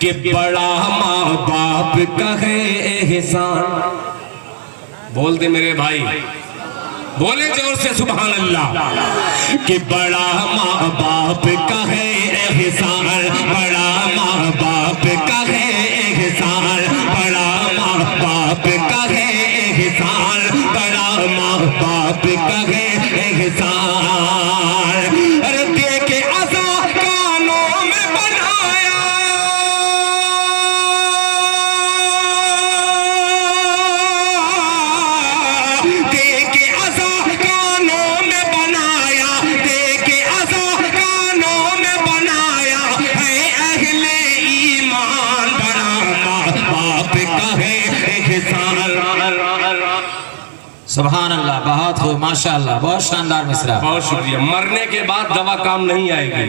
कि बड़ा माँ बाप का है एहसान। बोल दे मेरे भाई, बोले जोर से सुभान अल्लाह। कि बड़ा माँ बाप का है एहसान, बड़ा माँ बाप का है एहसान, बड़ा माँ बाप का है एहसान, बड़ा माँ बाप का है एहसान। अरे दे के अज़ा कानों में बनाया, दे के अज़ा कानों में बनाया, दे के अज़ा कानों में बनाया है अहले ईमान। बड़ा माँ बाप का है एहसान। सुभान अल्लाह, बहुत खूब, माशाअल्लाह, बहुत शानदार मिसरा। बहुत शुक्रिया। मरने के बाद दवा काम नहीं आएगी।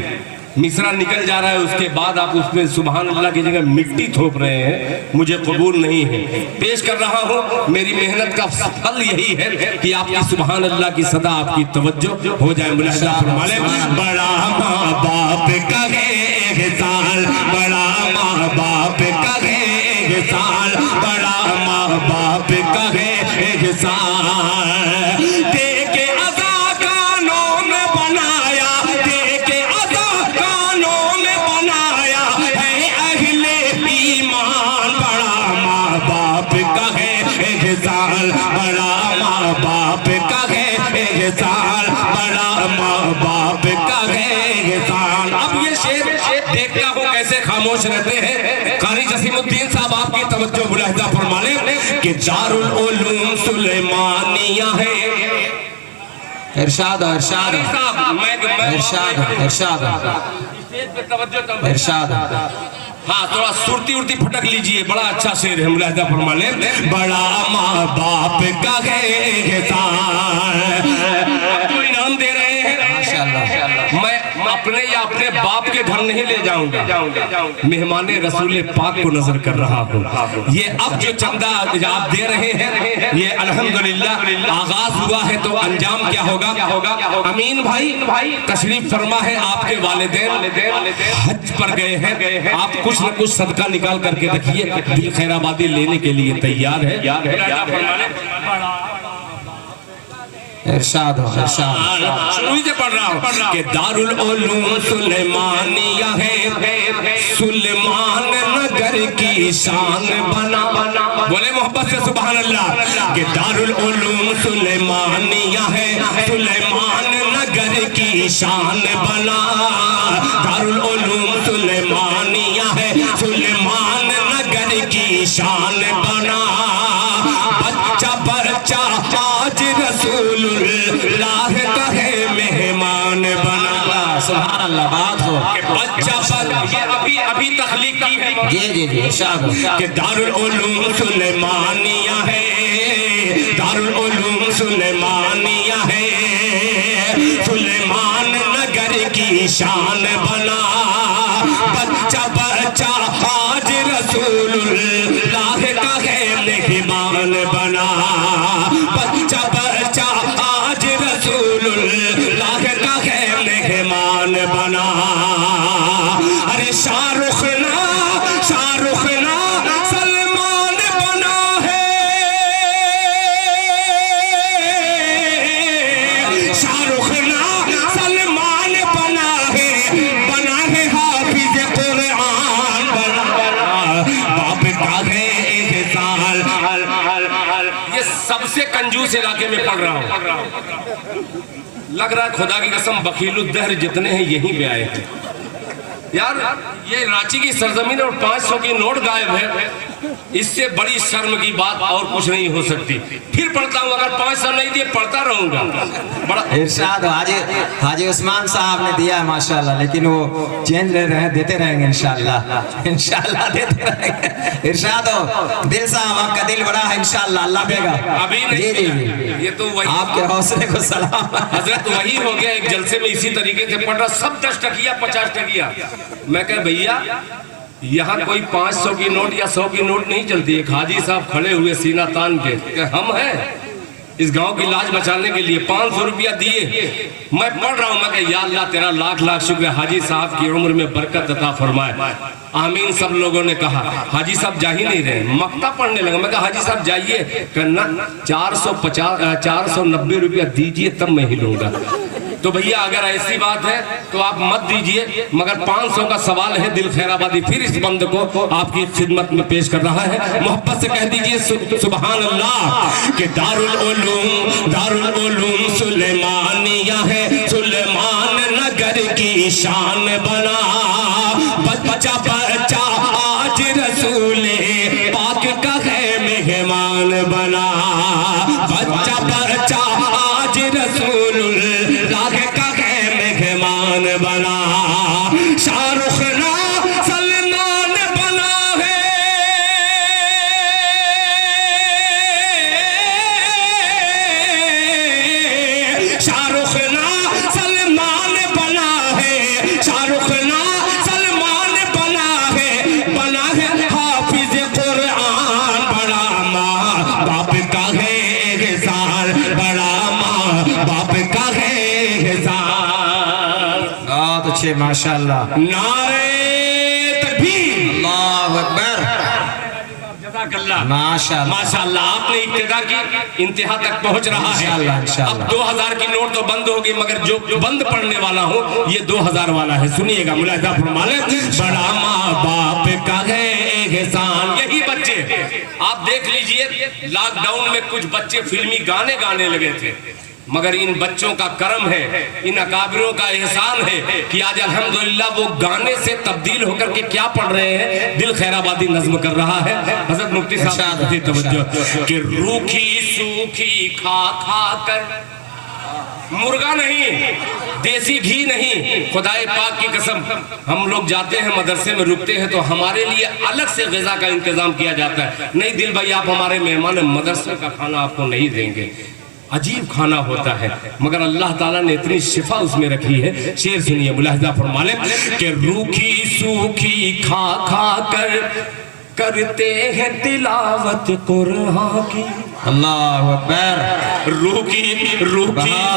मिसरा निकल जा रहा है, उसके बाद आप उसमें सुभान अल्लाह की जगह मिट्टी थोप रहे हैं, मुझे कबूल नहीं है। पेश कर रहा हूँ, मेरी मेहनत का फल यही है कि आपकी सुभान अल्लाह की सदा आपकी तवज्जो हो जाए। मुलाहिजा फरमाले, बड़ा माँ बाप का है एहसान, बड़ा माँ बाप का है एहसान, बड़ा माँ बाप का है एहसान। दे के अज़ा कानों में बनाया, दे के अज़ा कानों में बनाया है अहले ईमान। बड़ा माँ बाप का है एहसान, बड़ा माँ बाप का है एहसान, बड़ा माँ बाप का है एहसान। अब ये शेर देखता हूँ कैसे खामोश रहते हैं। कारी जसीमुद्दीन साहब आपकी तवज्जो मुलाहिजा फरमाने कि दारुल उलूम सुलेमानिया है। इरशाद इरशाद इरशाद इरशाद इरशाद। हाँ, थोड़ा सुरती उर्ती फटक लीजिए, बड़ा अच्छा शेर है। मुलाहिजा फरमाने, बड़ा माँ बाप का है एहसान। जो इनाम दे रहे हैं माशाअल्लाह, मैं अपने या अपने बाप के घर नहीं ले जाऊंगा, मेहमान रसूल पाक को नजर कर रहा हूँ। ये अब जो चंदा आप दे रहे हैं, ये अल्हम्दुलिल्लाह आगाज हुआ है, तो अंजाम क्या होगा? अमीन भाई तशरीफ फरमा है, आपके वालिदैन हज पर गए हैं, आप कुछ न कुछ सदका निकाल करके रखिए, दिल खैराबादी लेने के लिए तैयार है। इरशाद इरशाद। शुरू से पढ़ रहा हूँ कि दारुल उलूम सुलेमानिया है, सुलेमान नगर की शान बना। बोले मोहब्बत से सुभान अल्लाह। कि दारुल उलूम सुलेमानिया है, सुलेमान नगर की शान बना। दारुल उलूम सुलेमानिया है, सुलेमान नगर की शान बना। बच्चा बच्चा आज रसूलुल्लाह का है मेहमान बना। सुभान अल्लाह, बात हो। बच्चा ये अभी तख्लीक की है। जी जी जी, इरशाद। कि दारुल उलूम सुलेमानिया है, दारुल उलूम सुलेमानिया है, सुलेमान नगर की शान बना। बच्चा बच्चा आज रसूलुल्लाह का है मेहमान बना। बच्चा बच्चा आज रसूलुल्लाह का है मेहमान बना। अरे शाहरुख ना सलमान बना है, शाहरुख ना सलमान बना है हाफिज कुरान बना। बाप का है एहसान। ये सबसे कंजूस इलाके में पढ़ रहा हूँ। लग रहा है खुदा की कसम बखीलुद्दहर जितने हैं यहीं पे आए हैं। यार ये रांची की सरजमीन और 500 की नोट गायब है, इससे बड़ी शर्म की बात और कुछ नहीं हो सकती। फिर पढ़ता हूँ, अगर 500 नहीं दिए पढ़ता रहूंगा। बड़ा इरशाद। हाजी उस्मान साहब ने दिया है माशाअल्लाह, लेकिन वो चेंज ले रहे हैं, देते रहेंगे इंशाअल्लाह, इंशाअल्लाह देते रहेंगे। इरशाद हो। दिल साहब, आपका दिल बड़ा है, इंशाअल्लाह अल्लाह देगा। अभी नहीं, जी जी, ये तो वही आपके हौसले को सलाम। हजरत वही हो गया। एक जलसे में इसी तरीके से पढ़ रहा, सब 10 टकिया 50 टकिया। मैं कह भैया यहाँ कोई 500 की नोट या 100 की नोट नहीं चलती। एक हाजी साहब खड़े हुए सीना तान के, हम हैं इस गांव की लाज बचाने के लिए 500 रुपया दिए। मैं पढ़ रहा हूं, मैं कहा या अल्लाह तेरा लाख लाख शुक्र, हाजी साहब की उम्र में बरकत अता फरमाए। आमीन सब लोगों ने कहा। हाजी साहब जा ही नहीं रहे, मक्ता पढ़ने लगा। मैं कहा हाजी साहब जाइए, करना 490 रुपया दीजिए तब मैं हिलूंगा। तो भैया अगर ऐसी बात है तो आप मत दीजिए, मगर 500 का सवाल है दिल खैराबादी फिर इस बंद को आपकी खिदमत में पेश कर रहा है। मोहब्बत से कह दीजिए सुभान अल्लाह के दारुल उलूम सुलेमानिया है, सुलेमान नगर की शान बना। बच्चा बच्चा आज रसूले पाक का है मेहमान बना। बच्चा बच्चा आज रसूलुल्लाह का है मेहमान बना। शाहरुख ना सलमान बना है, शाहरुख ना सलमान बना है, शाहरुख ना सलमान बना है हाफिज कुरान। बड़ा माँ बाप का है एहसान, बड़ा माँ बाप का है एहसान। बहुत अच्छे माशाल्लाह। नारे तकबीर, अल्लाहु अकबर, जज़ाकल्लाह, माशाल्लाह माशाल्लाह। आपने इब्तिदा की इंतहा तक पहुंच रहा है। इंशाअल्लाह, इंशाअल्लाह। अब 2000 की नोट तो बंद होगी, मगर जो बंद पढ़ने वाला हूँ ये 2000 वाला है। सुनिएगा, मुलाहिजा फरमा लें। बड़ा माँ बाप का है एहसान। यही बच्चे आप देख लीजिए, लॉकडाउन में कुछ बच्चे फिल्मी गाने गाने लगे थे, मगर इन बच्चों का करम है, इन अकाबिरों का एहसान है कि आज अल्हम्दुलिल्लाह वो गाने से तब्दील होकर के क्या पढ़ रहे हैं, दिल खैराबादी नज्म कर रहा है। हज़रत मुफ्ती साहब की तवज्जो कि रूखी सूखी खा खा कर, मुर्गा नहीं, देसी घी नहीं, खुदाए पाक की कसम, हम लोग जाते हैं मदरसे में रुकते हैं तो हमारे लिए अलग से ग़िज़ा का इंतजाम किया जाता है। नहीं दिल भाई आप हमारे मेहमान हैं, मदरसे का खाना आपको नहीं देंगे। अजीब खाना होता है, मगर अल्लाह ताला ने इतनी शिफा उसमें रखी है। शेर सुनिए, मुलाहिजा फरमा लें कि रूखी सूखी खा खा कर करते हैं तिलावत कुरान की। अल्लाहु अकबर। रूखी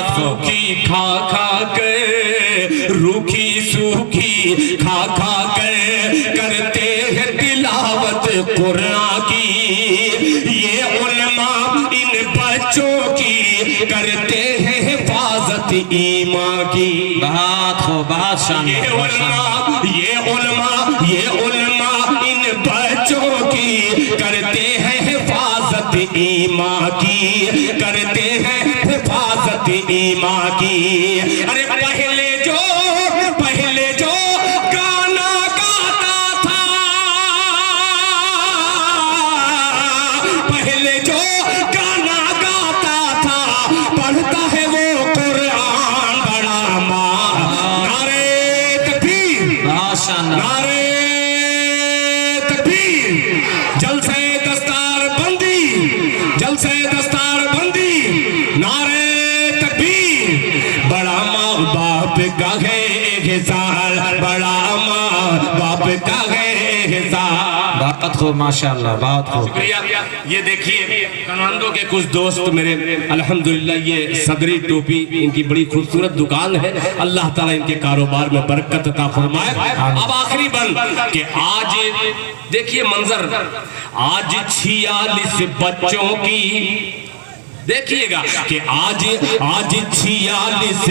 सूखी खा खा कर, रूखी सूखी खा खा कर करते हैं तिलावत कुरान की। ये उलमा इन बच्चों की करते हैं हिफाजत ईमान की। बहुत शानदार। ये उलमा इन बच्चों की करते हैं हिफाजत ईमान की, करते हैं हिफाजत ईमान की। अरे पहले जो गाना गाता था, पहले जो गाना गाता था, पढ़ता है वो कुरान। बड़ा माँ नारे तकबीर, बहुत शानदार। नारे तकबीर, जलसे दस्तार बंदी, जलसे दस्तार बंदी, नारे तकबीर। बड़ा माँ बाप का है एहसान, बड़ा माँ बाप का है एहसान। बहुत खूब माशाल्लाह, बहुत खूब। शुक्रिया। ये देखिए कमांडो के कुछ दोस्त मेरे, अल्हम्दुलिल्लाह ये सदरी टोपी इनकी बड़ी खूबसूरत दुकान है। अल्लाह ताला इनके कारोबार में बरकत अता फरमाए। अब आखिरी बंद कि आज देखिए मंजर, आज 46 बच्चों की, देखिएगा कि आज 46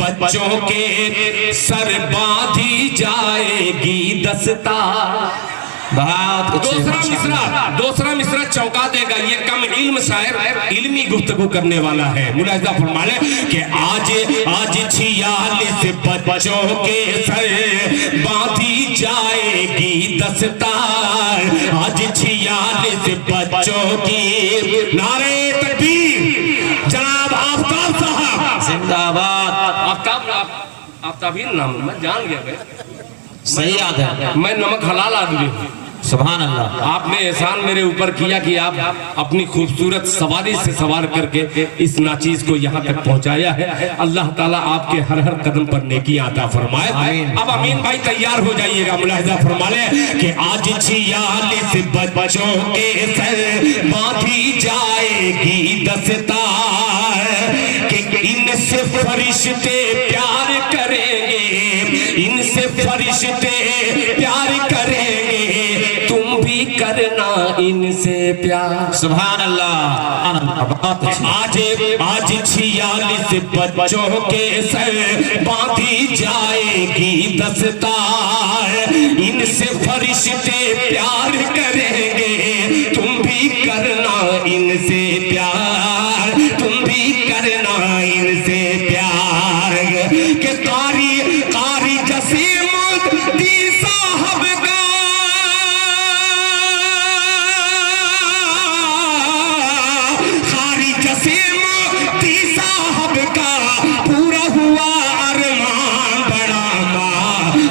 बच्चों के सर बांधी जाएगी दस्तार। दूसरा मिसरा चौंका देगा। ये कम इल्म शायर इल्मी गुफ्तगू करने वाला है। मुलाहिजा फरमा लें कि आज 46 बच्चों के सर बांधी जाएगी दस्तार। आज 46 बच्चों की, नारे तकबीर। जनाब आफ्ताब साहब जिंदाबाद। आफ्ताबी नाम मैं जान गया भाई, सही याद है। मैं नमक हलाल आदमी हूँ। सुभान अल्लाह। आपने एहसान मेरे ऊपर किया कि आप अपनी खूबसूरत सवारी से सवार करके इस नाचीज को यहाँ तक पहुँचाया है। अल्लाह ताला आपके हर हर कदम पर नेकी अता फरमाए। अब अमीन भाई तैयार हो जाइएगा, मुलाहिजा फरमा ले कि आज 46 बच्चों के सर बांधी जाएगी दस्तार। फरिश्ते प्यार करेंगे, इनसे फरिश्ते प्यार करेंगे, तुम भी करना इनसे प्यार। सुभान अल्लाह। आज 46 बच्चों के सर बांधी जाएगी दस्तार, इनसे फरिश्ते प्यार करेंगे, तुम भी करना इनसे प्यार, तुम भी करना इनसे प्यार। के कारी जसीमुद्दीन साहब का जसीमुद्दीन साहब का पूरा हुआ अरमान, बड़ा माँ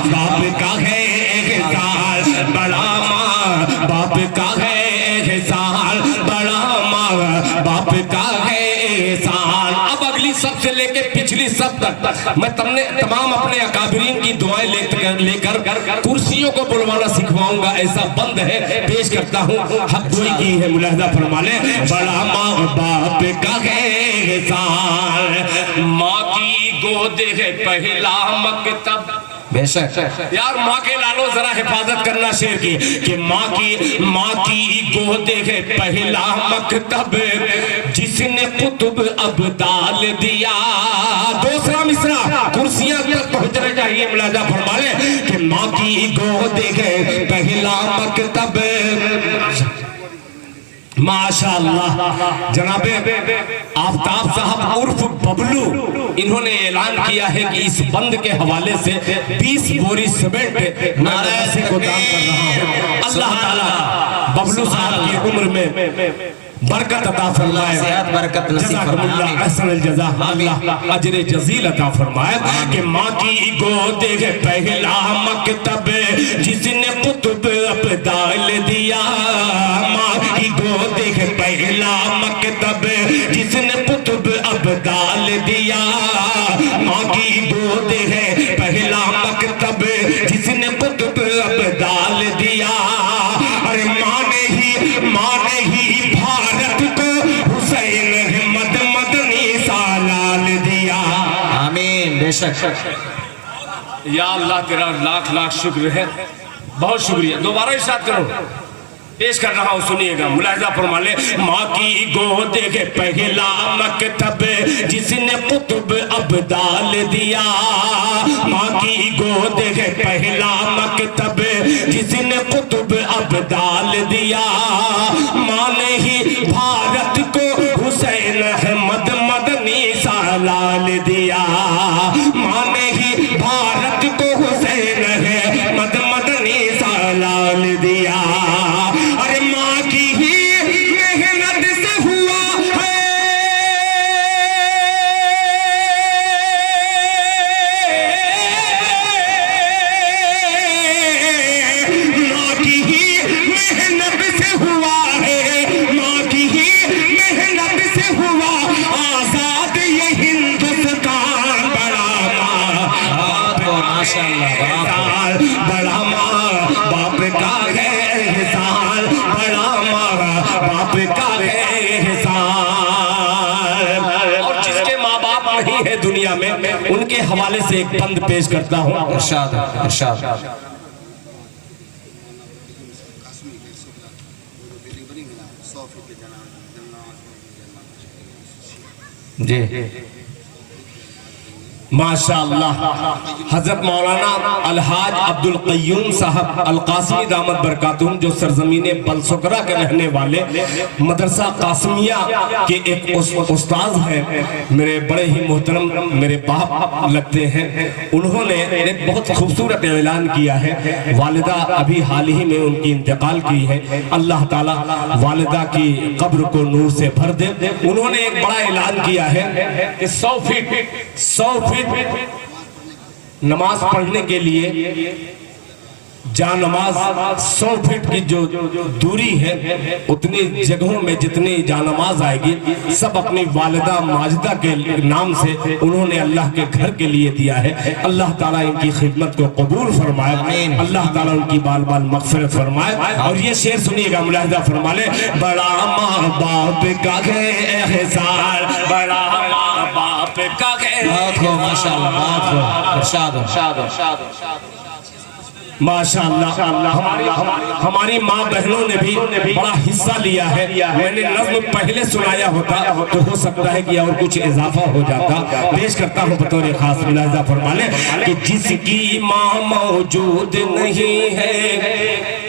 बाप का है एहसान, बड़ा माँ बाप का है एहसान, बड़ा माँ बाप का है एहसान। अब अगली सब से लेके पिछली सब तक मैं तमाम अपने अकाबरीन की दुआएं लेकर कुर्सियों को बुलवाना सिखवाऊंगा, ऐसा बंद है। पेश करता हूँ, हक गोई की है, मुलाहिजा फरमा ले। बड़ा माँ बाप का है एहसान, माँ की गोद है पहला मकतब। बेशक यार माँ के लालो जरा हिफाजत करना शेर की, कि माँ की गोद है पहला मकतब, जिसने कुतुब अब्दाल दिया। दूसरा मिसरा कुर्सियां तक पहुंचना चाहिए, मुलाजा फरमा ले कि माँ की गोद है पहला मकतब। माशाअल्लाह। जनाबे आफ्ताब साहब उर्फ बबलू, इन्होंने ऐलान किया है कि इस बंद के हवाले से 20 बोरी सीमेंट नारायण को दान कर रहा हूं। अल्लाह ताला बबलू साहब की उम्र में बरकत अता फरमाए, सेहत बरकत नसीब फरमाए, अहसन जज़ा, अल्लाह अजर जज़ील अता फरमाए। कि माँ की गोद है पहला मकतब, जिसने कुतुब अब्दाल दिया। माँ की गोद है पहला मकतब, जिसने कुतुब अब्दाल दिया। माँ की गोद है पहला मकतब, जिसने कुतुब अब्दाल दिया। अरे माँ ने ही भारत को हुसैन अहमद मदनी सालाल दिया। आमीन। बेशक या अल्लाह तेरा लाख लाख शुक्र है, बहुत शुक्रिया। दोबारा इरशाद करो, पेश कर रहा हूँ, सुनिएगा, मुलाहिजा फरमा ले। माँ की गोद के पहला मकतब, जिसने कुतुब अब्दाल दिया। माँ की गोद के पहला मकतब, जिसने कुतुब अब्दाल दिया। माँ ने ही भारत को हुसैन अहमद मदनी सालाल दिया। माँ ने ही भारत को हुसैन अहमद मदनी सालाल दिया। अरे माँ की ही मेहनत से हुआ है, माँ की ही मेहनत से हुआ है, माँ की ही मेहनत से हुआ आजाद ये हिंदुस्तान। बड़ा माँ माशाअल्लाह, बड़ा माँ बाप का है एहसान, बड़ा माँ बाप का है एहसान। और जिसके माँ बाप नहीं है दुनिया में, उनके हवाले से एक बंद पेश करता हूँ। इरशाद इरशाद। जी माशाअल्लाह। हजरत मौलाना अलहाज अब्दुल कय्यूम साहब अल कासमी दामत बरकातुहुम, जो सरजमीने बलसुकरा के रहने वाले मदरसा कासमिया के एक उस्ताद हैं, मेरे बड़े ही मोहतरम मेरे बाप लगते हैं। उन्होंने एक बहुत खूबसूरत ऐलान किया है। वालिदा अभी हाल ही में उनकी इंतकाल की है, अल्लाह ताला वालिदा की कब्र को नूर से भर दे। उन्होंने एक बड़ा ऐलान किया है कि 100 फीट नमाज पढ़ने के लिए जा नमाज 100 फीट की जो दूरी है, उतनी जगहों में जितनी जा नमाज आएगी, सब अपनी वालिदा माजिदा के नाम से उन्होंने अल्लाह के घर के लिए दिया है। अल्लाह ताला इनकी खिदमत को कबूल फरमाए, अल्लाह ताला उनकी बाल बाल मगफिरत फरमाए। और ये शेर सुनिएगा, मुलाहिजा फरमा ले। बड़ा माँ बाप का है एहसान, बड़ा माँ बाप बाप का है। बहुत खूब माशाल्लाह, बहुत खूब, इरशाद हो। माशाअल्लाह हमारी माँ बहनों ने भी बड़ा हिस्सा लिया है। मैंने नज़्म पहले सुनाया होता तो हो सकता है कि और कुछ इजाफा हो जाता। पेश करता हूँ बतौर खास मुलाहिजा फरमा लें कि जिसकी माँ मौजूद नहीं है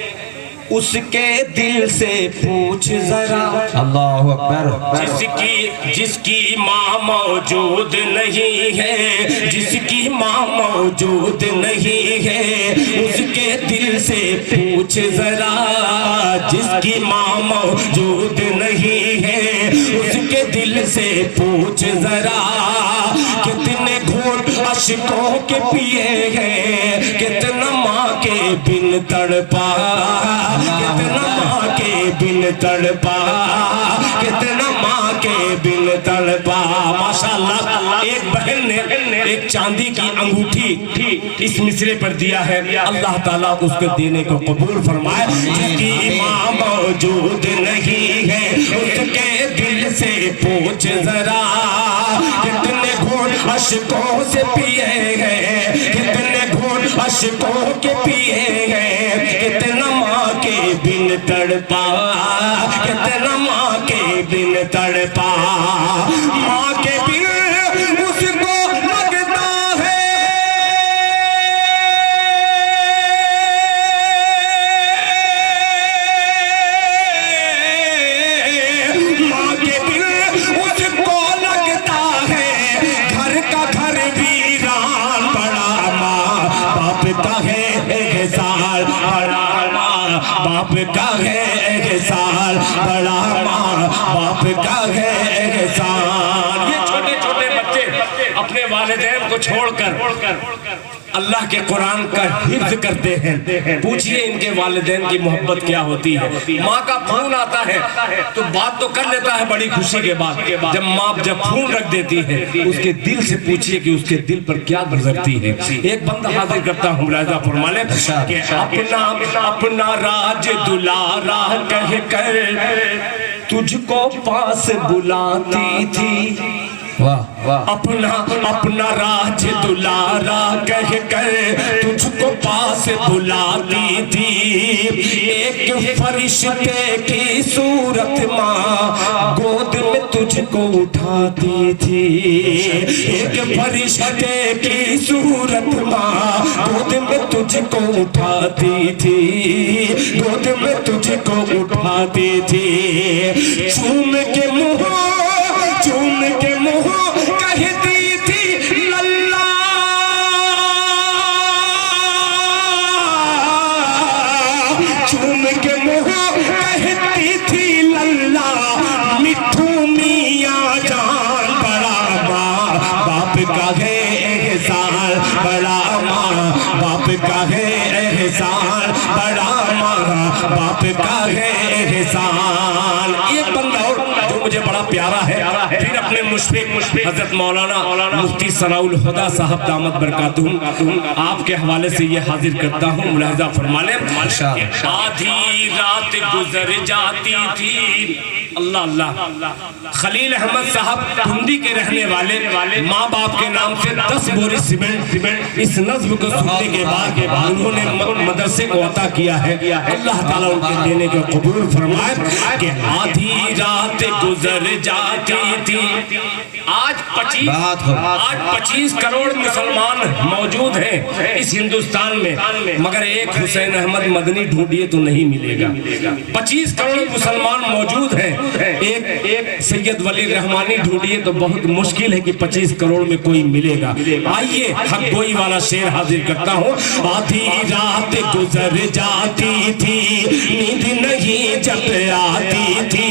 उसके दिल से पूछ जरा। अल्लाहु अकबर। जिसकी माँ मौजूद नहीं है, जिसकी माँ मौजूद नहीं है उसके दिल से पूछ जरा। जिसकी माँ मौजूद नहीं है उसके दिल से पूछ जरा। कितने घूंट अश्कों के पिए हैं, कितना माँ के बिन तड़पा, कितना माँ के बिन तड़पा, कितना माँ के बिन तड़पा। माशाअल्लाह एक बहन ने एक चांदी की अंगूठी इस मिसरे पर दिया है। अल्लाह ताला उसको देने को कबूल फरमाए। जिसकी माँ मौजूद नहीं है उसके दिल से पूछ जरा। कितने घूंट अश्कों से पिए हैं, कितने घूंट अश्कों के पिए हैं, कितना माँ के बिन तड़पा, कितना माँ के बिन तड़पा। माँ के बिन उसको लगता है माँ के बिन उसको लगता है घर का घर वीरान। बड़ा माँ बाप का है एहसान, बड़ा माँ बाप का है एहसान, बड़ा माँ बाप का है एहसान। ये छोटे छोटे बच्चे अपने वालिदैन को छोड़कर अल्लाह के कुरान का हिफ्ज करते हैं। पूछिए इनके वालिदैन की मोहब्बत क्या होती है। माँ का फोन आता है तो बात तो कर लेता है बड़ी खुशी के बाद। जब फोन रख देती है उसके दिल से पूछिए कि उसके दिल पर क्या गुजरती है। एक बंदा हाजिर करता हूँ मुलाहिजा फरमा लें कि अपना राज दुलारा कह कर तुझको पास बुलाती थी। वाह वाह। अपना राज दुलारा कह कर तुझको पास बुलाती थी। एक फरिश्ते की सूरत माँ गोद में तुझको उठाती थी। एक फरिश्ते की सूरत माँ गोद में तुझको उठाती थी, गोद में तुझको उठाती थी। चूम के मुँह कहती थी लल्ला, चूम के मुँह कहती थी लल्ला। मिठू मियाँ जान बड़ा माँ बाप का है एहसान, बड़ा माँ बाप का है एहसान, बड़ा माँ बाप का है एहसान। एक बंदा और जो मुझे बड़ा प्यारा है, फिर अपने मुशफिक हजरत मौलाना मुफ्ती सनाउल हुदा साहब दामत बरकातुहुम आपके हवाले से ये हाजिर करता हूँ। मुलाहिजा फरमा लें। आधी रात गुजर जाती थी। अल्लाह अल्लाह। खलील अहमद साहब टुंडी के रहने वाले माँ बाप के नाम से 10 बोरी सीमेंट इस नज़्म को सुनने के बाद उन्होंने मदरसे को अता किया है। अल्लाह ताला उनके देने को कबूल फरमाए कि आधी रात गुजर जाती थी। आज 25 करोड़ मुसलमान मौजूद हैं इस हिंदुस्तान में, मगर एक हुसैन अहमद मदनी ढूंढिए तो नहीं मिलेगा। 25 करोड़ मुसलमान मौजूद हैं, एक सैयद वली रहमानी ढूंढिए तो बहुत मुश्किल है कि 25 करोड़ में कोई मिलेगा। आइए हक गोई वाला शेर हाजिर करता हूँ। आधी रात गुजर जाती थी, नींद नहीं जब आती थी,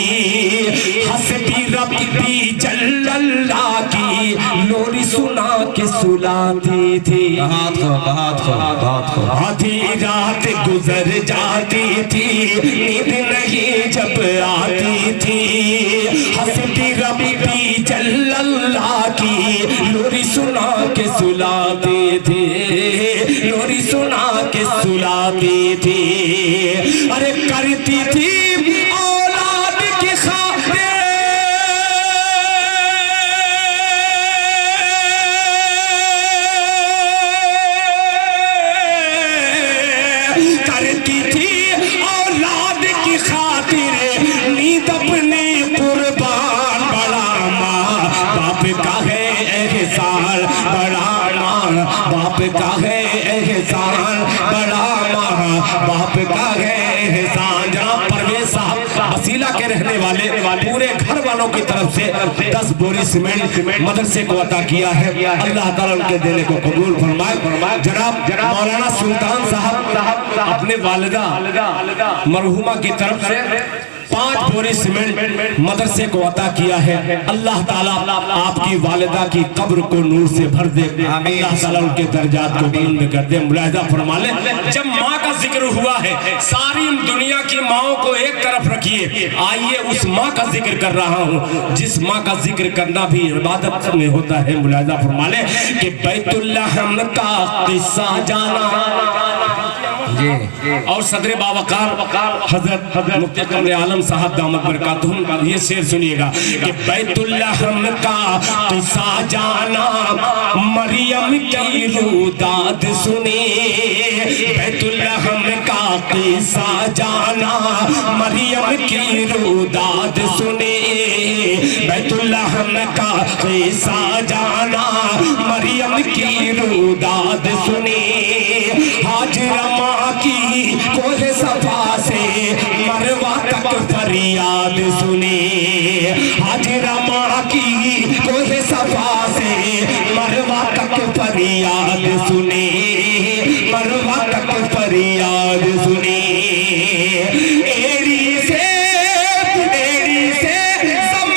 हस्बी रब्बी जल्लल्लाह की लोरी सुना के सुलाती थी। आधी रात गुजर जाती थी, नींद नहीं जब आती थी, हस्बी रब्बी जल्लल्लाह की लोरी सुना के सुलाती थी, लोरी सुना के सुलाती थी। अरे करती थी औलाद की खातिर सीखने वाले पूरे घर वालों की तरफ से 10 बोरी सीमेंट मदरसे को अता किया है। अल्लाह ताला उनके देने को कबूल फरमाए। जनाब मौलाना सुल्तान साहब अपने वालिदा मरहुमा की तरफ से 5 बोरी सीमेंट मदरसे को अता किया है। अल्लाह ताला आपकी वालिदा की कब्र को नूर से भर दे। अल्लाह ताला उनके दर्जात को बुलंद कर दे। मुलाहिजा फरमा ले, जब माँ का जिक्र हुआ है, सारी दुनिया की माओं को एक तरफ रखिए, आइए उस माँ का जिक्र कर रहा हूँ जिस माँ का जिक्र करना भी इबादत में होता है। मुलाहिजा फरमा ले कि बैतुल्लाहम का किस्सा जाना और सदर बावकार हजरत मुफ्ती कमरे आलम साहब दामत बरकातुहुम, ये शेर सुनिएगा कि बैतुल्लाहम का किस्सा जाना, मरियम की रुदाद सुने। बैतुल्लाहम का किस्सा जाना, मरियम की रुदाद सुने। बैतुल्लाहम का किस्सा जाना, मरियम की रुदाद सुने। हाजिरा माँ की कोहे सफा से मरवा तक फरियाद सुने। हाजिरा माँ की कोहे सफा से मरवा तक फरियाद सुने। मरवा तक फरियाद सुने। एड़ी से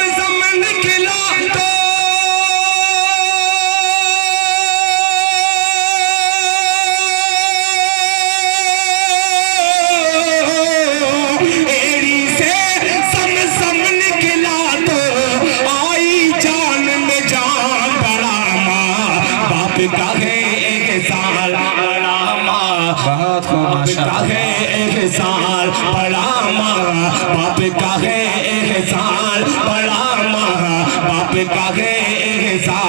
ज़म निकला तो बहुत खूब माशाअल्लाह। एहसान बड़ा माँ बाप का है, एहसान बड़ा माँ बाप का है, एहसान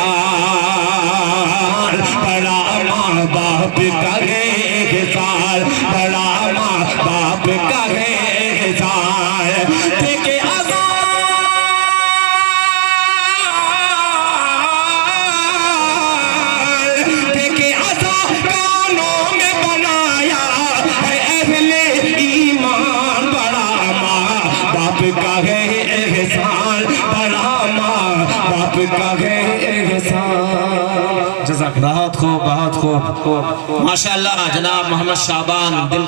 बड़ा माँ बाप का है, एहसान बड़ा माँ बाप का है, एहसान देखे बहुत खूब माशाअल्लाह। जनाब मोहम्मद शाबान दिल